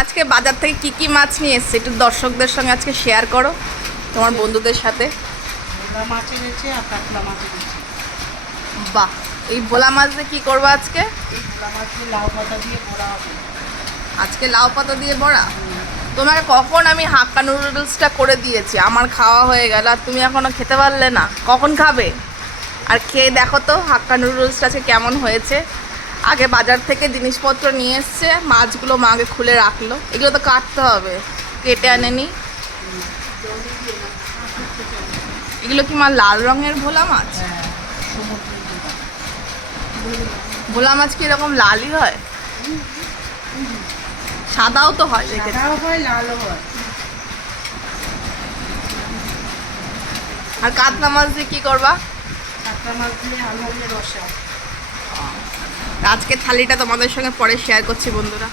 আজকে বাজার থেকে কি কি মাছ নিয়ে এসেছে একটু দর্শকদের সঙ্গে আজকে শেয়ার করো তোমার বন্ধুদের সাথে। ভোলা মাছ এনেছে আর কাতলা মাছ এনেছে। বাহ, এই ভোলা মাছ দিয়ে কী করবো আজকে? এই ভোলা মাছ দিয়ে লাউ পাতা দিয়ে বড়া হবে। আজকে লাউ পাতা দিয়ে বড়া? তোমাকে কখন আমি হাক্কা নুডলসটা করে দিয়েছি, আমার খাওয়া হয়ে গেল আর তুমি এখনও খেতে পারলে না। কখন খাবে? আর খেয়ে দেখো তো হাক্কা নুডলসটা আজকে কেমন হয়েছে। আগে বাজার থেকে জিনিসপত্র নিয়ে এসছে, মাছগুলো মা আগে খুলে রাখলো, এগুলো তো কাটতে হবে, কেটে আনেনি। এগুলো কি মা লাল রঙের ভোলা মাছ? হ্যাঁ, সমুদ্রের ভোলা। ভোলা মাছ কি এরকম লালই হয়? সাদাও তো হয় দেখেছি। সাদাও হয়, লালও হয়। আর কাতলা মাছ দিয়ে কি করবা? কাতলা মাছ দিয়ে আলু দিয়ে রসা। আজকে থালিটা তোমাদের সঙ্গে পরে শেয়ার করছি বন্ধুরা।